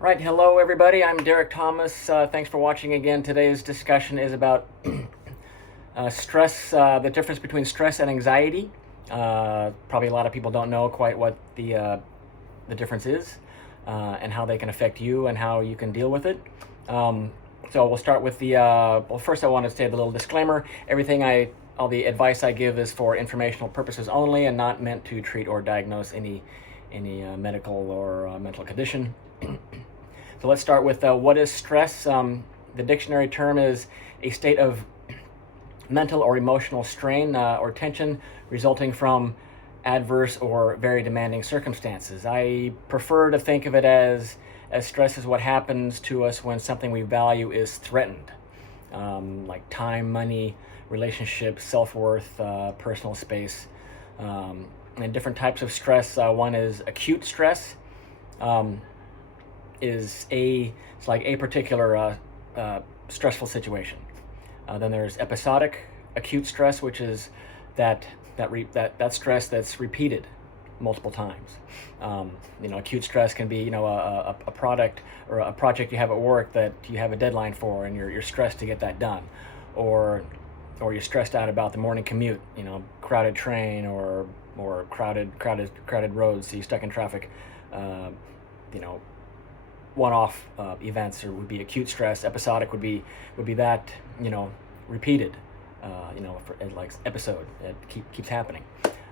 Right, hello everybody. I'm Derek Thomas. Thanks for watching again. Today's discussion is about stress, the difference between stress and anxiety. Probably a lot of people don't know quite what the difference is, and how they can affect you and how you can deal with it. So we'll start with well, first I want to say the little disclaimer. All the advice I give is for informational purposes only and not meant to treat or diagnose any medical or mental condition. So let's start with what is stress? The dictionary term is a state of mental or emotional strain or tension resulting from adverse or very demanding circumstances. I prefer to think of it as stress is what happens to us when something we value is threatened, like time, money, relationships, self-worth, personal space, and different types of stress. One is acute stress. It's like a particular stressful situation. Then there's episodic acute stress, which is that stress that's repeated multiple times. Acute stress can be a product or a project you have at work that you have a deadline for, and you're stressed to get that done, or you're stressed out about the morning commute. Crowded train or crowded roads, so you're stuck in traffic. One-off events or would be acute stress. Episodic would be that repeated, like episode. It keeps happening.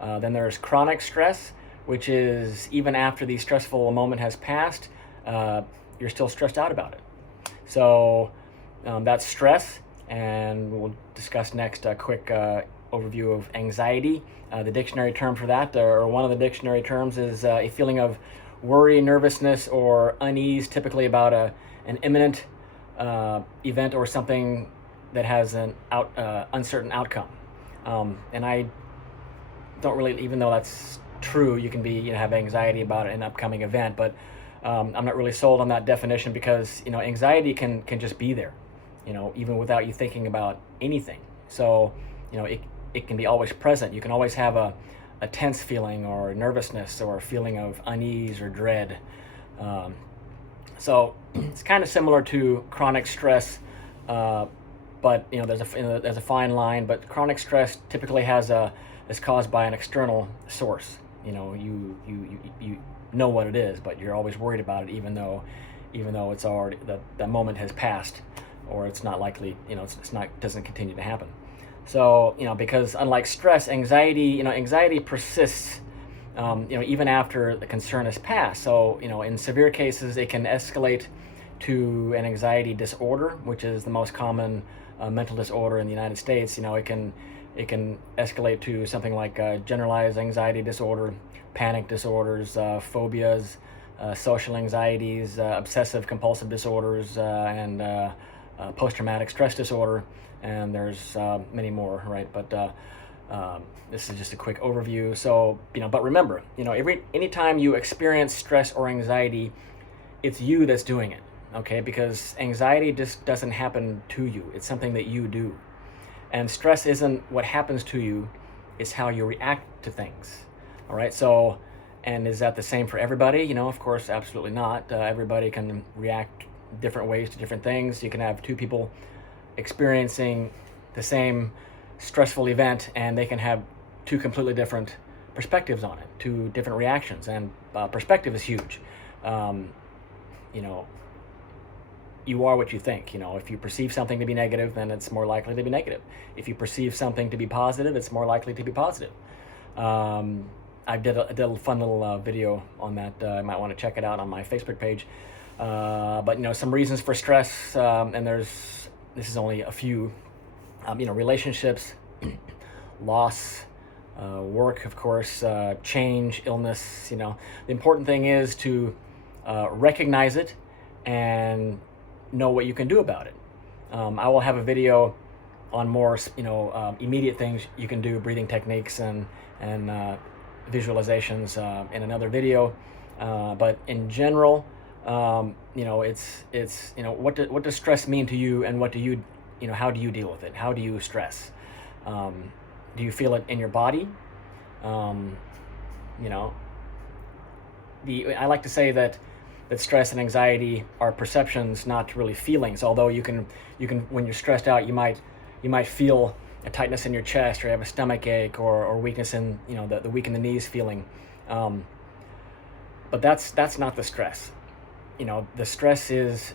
Then there's chronic stress, which is even after the stressful moment has passed, you're still stressed out about it. So that's stress, and we'll discuss next a quick overview of anxiety. The dictionary term for that, or one of the dictionary terms, is a feeling of worry, nervousness, or unease, typically about an imminent event or something that has an uncertain outcome. And I don't really, even though that's true, you can have anxiety about an upcoming event, but I'm not really sold on that definition, because anxiety can just be there, even without you thinking about anything. So it can be always present. You can always have a tense feeling or nervousness or a feeling of unease or dread. So it's kind of similar to chronic stress, but there's a fine line. But chronic stress typically is caused by an external source. You know what it is, but you're always worried about it, even though it's already that moment has passed, or it's not likely. Doesn't continue to happen. So, because unlike stress, anxiety persists, even after the concern has passed. So, in severe cases, it can escalate to an anxiety disorder, which is the most common mental disorder in the United States. It can escalate to something like generalized anxiety disorder, panic disorders, phobias, social anxieties, obsessive compulsive disorders, and post-traumatic stress disorder. And there's many more, right? But this is just a quick overview. So, but remember, anytime you experience stress or anxiety, it's you that's doing it, okay? Because anxiety just doesn't happen to you. It's something that you do. And stress isn't what happens to you, it's how you react to things, all right? So, and is that the same for everybody? Of course, absolutely not. Everybody can react different ways to different things. You can have two people experiencing the same stressful event, and they can have two completely different perspectives on it, two different reactions. And perspective is huge. You are what you think. If you perceive something to be negative, then it's more likely to be negative. If you perceive something to be positive, it's more likely to be positive. I did a fun little video on that. You might want to check it out on my Facebook page. But some reasons for stress, and this is only a few. Relationships, loss, work, of course, change, illness. The important thing is to recognize it and know what you can do about it. I will have a video on more, immediate things you can do, breathing techniques and visualizations in another video. But in general, it's what does stress mean to you, and what do you how do you deal with it? How do you stress? Do you feel it in your body? I like to say that that stress and anxiety are perceptions, not really feelings. Although you can when you're stressed out, you might feel a tightness in your chest, or you have a stomach ache, or weakness in, the weak in the knees feeling. But that's not the stress. The stress is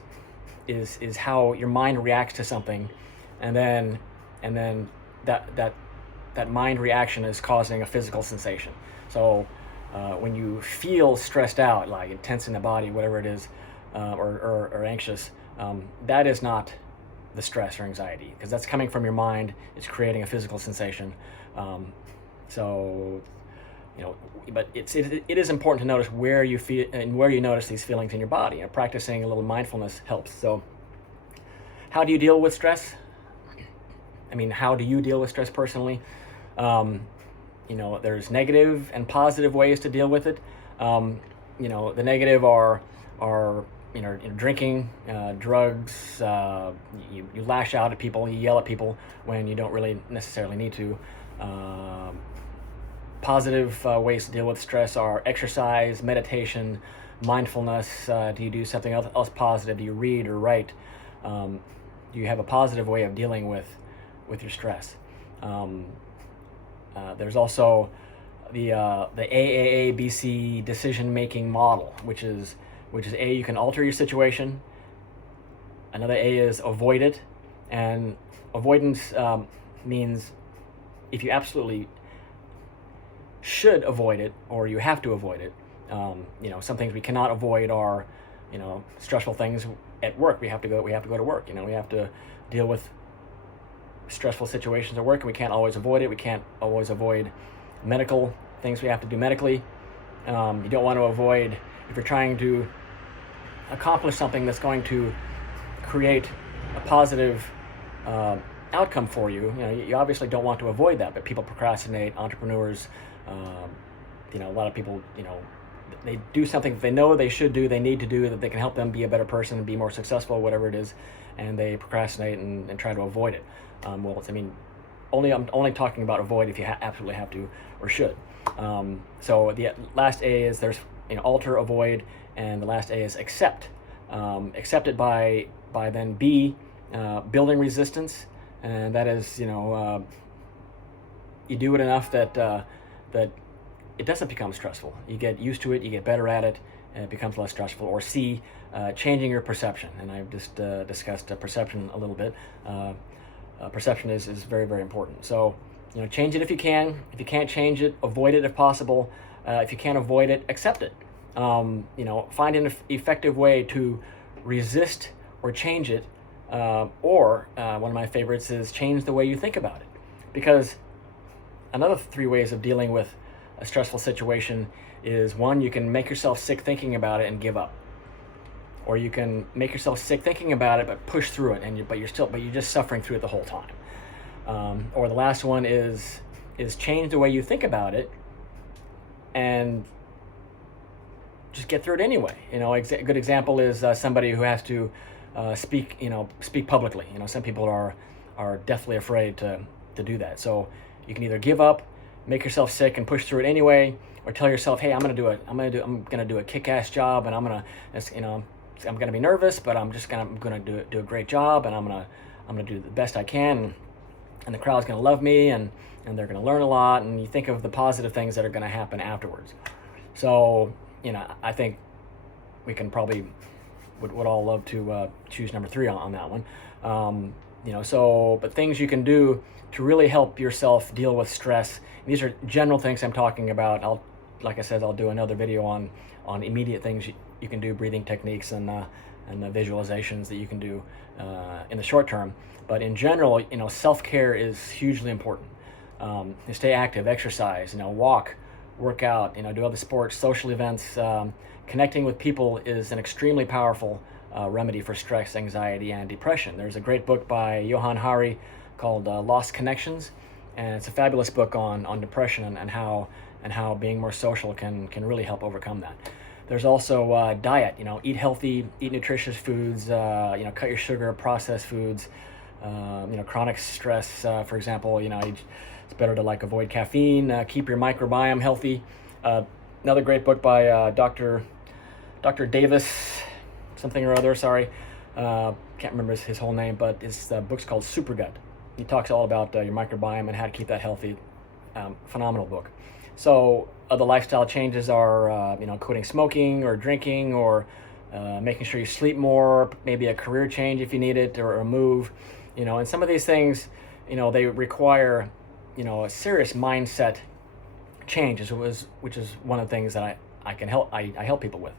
how your mind reacts to something, and then that mind reaction is causing a physical sensation. So when you feel stressed out, like tense in the body, whatever it is, or anxious, that is not the stress or anxiety, because that's coming from your mind. It's creating a physical sensation. So, but it is important to notice where you feel and where you notice these feelings in your body. Practicing a little mindfulness helps. So, how do you deal with stress? How do you deal with stress personally? There's negative and positive ways to deal with it. The negative are drinking, drugs. You lash out at people, you yell at people when you don't really necessarily need to. Positive ways to deal with stress are exercise, meditation, mindfulness. Do you do something else positive? Do you read or write? Do you have a positive way of dealing with your stress? There's also the AAABC decision-making model, which is A, you can alter your situation. Another A is avoid it. And avoidance means if you absolutely should avoid it, or you have to avoid it. Some things we cannot avoid are, stressful things at work. We have to go to work. We have to deal with stressful situations at work, and we can't always avoid it. We can't always avoid medical things we have to do medically. You don't want to avoid, if you're trying to accomplish something that's going to create a positive outcome for you. You obviously don't want to avoid that, but people procrastinate. Entrepreneurs, a lot of people, they do something that they know they should do, they need to do, that they can help them be a better person and be more successful, whatever it is, and they procrastinate and try to avoid it. I'm only talking about avoid if you absolutely have to or should. So the last A is there's alter, avoid, and the last A is accept. Accept it by then B, building resistance, and that is you do it enough that it doesn't become stressful. You get used to it, you get better at it, and it becomes less stressful. Or C, changing your perception, and I've just discussed perception a little bit. Perception is very, very important. So, change it if you can. If you can't change it, avoid it if possible. If you can't avoid it, accept it. Find an effective way to resist or change it. Or one of my favorites is change the way you think about it. Because another 3 ways of dealing with a stressful situation is, 1, you can make yourself sick thinking about it and give up. Or you can make yourself sick thinking about it but push through it, but you're just suffering through it the whole time. Or the last one is change the way you think about it and just get through it anyway. A good example is somebody who has to speak publicly. Some people are deathly afraid to do that. So you can either give up, make yourself sick and push through it anyway, or tell yourself, hey, I'm gonna do a kick-ass job, and I'm gonna be nervous, but I'm gonna do a great job, and I'm gonna do the best I can, and the crowd's gonna love me, and they're gonna learn a lot, and you think of the positive things that are gonna happen afterwards. So I think we can probably would all love to choose number 3 on that one. But things you can do to really help yourself deal with stress. These are general things I'm talking about. Like I said, I'll do another video on immediate things you can do, breathing techniques and the visualizations that you can do in the short term. But in general, self-care is hugely important. Stay active, exercise, walk, work out, do other sports, social events. Connecting with people is an extremely powerful remedy for stress, anxiety, and depression. There's a great book by Johann Hari called Lost Connections, and it's a fabulous book on depression and how being more social can really help overcome that. There's also diet. Eat healthy, eat nutritious foods. Cut your sugar, processed foods. Chronic stress, for example. It's better to avoid caffeine. Keep your microbiome healthy. Another great book by Dr. Dr. Davis, something or other, sorry. Can't remember his whole name, but his book's called Super Gut. He talks all about your microbiome and how to keep that healthy. Phenomenal book. So the lifestyle changes are, quitting smoking or drinking, or making sure you sleep more, maybe a career change if you need it, or a move, and some of these things, they require, a serious mindset change, which is one of the things that I can help, I help people with.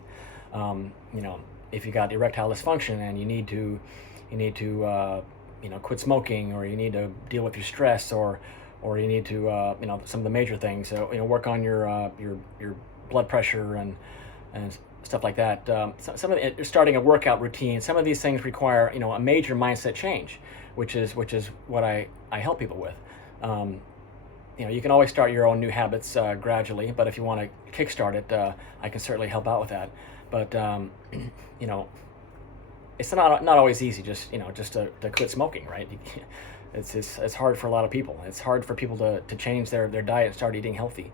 If you got erectile dysfunction and you need to, quit smoking, or you need to deal with your stress, or you need to, some of the major things, work on your blood pressure and stuff like that. Some of it, starting a workout routine, some of these things require, a major mindset change, which is what I help people with. You can always start your own new habits gradually, but if you want to kickstart it, I can certainly help out with that. But it's not always easy. Just to quit smoking, right? It's hard for a lot of people. It's hard for people to change their diet and start eating healthy.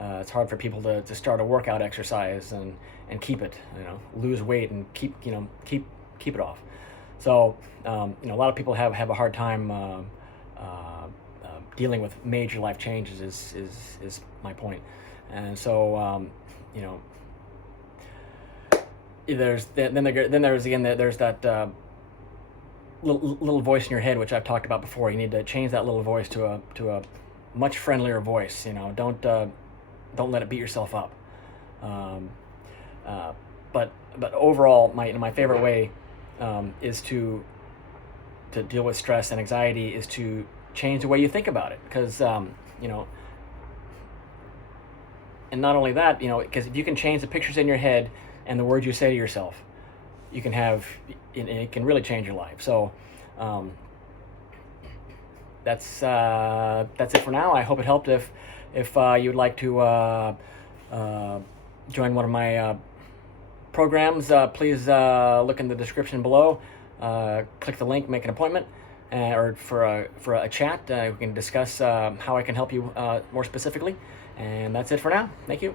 It's hard for people to start a workout exercise and keep it, lose weight and keep it off. So a lot of people have a hard time dealing with major life changes is my point. And so there's that little voice in your head, which I've talked about before. You need to change that little voice to a much friendlier voice. Don't let it beat yourself up. But overall, my favorite way is to deal with stress and anxiety is to change the way you think about it, because and not only that, because if you can change the pictures in your head and the words you say to yourself, you can it can really change your life. So that's it for now. I hope it helped. If you'd like to join one of my programs, please look in the description below. Click the link, make an appointment, or for a chat. We can discuss how I can help you more specifically. And that's it for now. Thank you.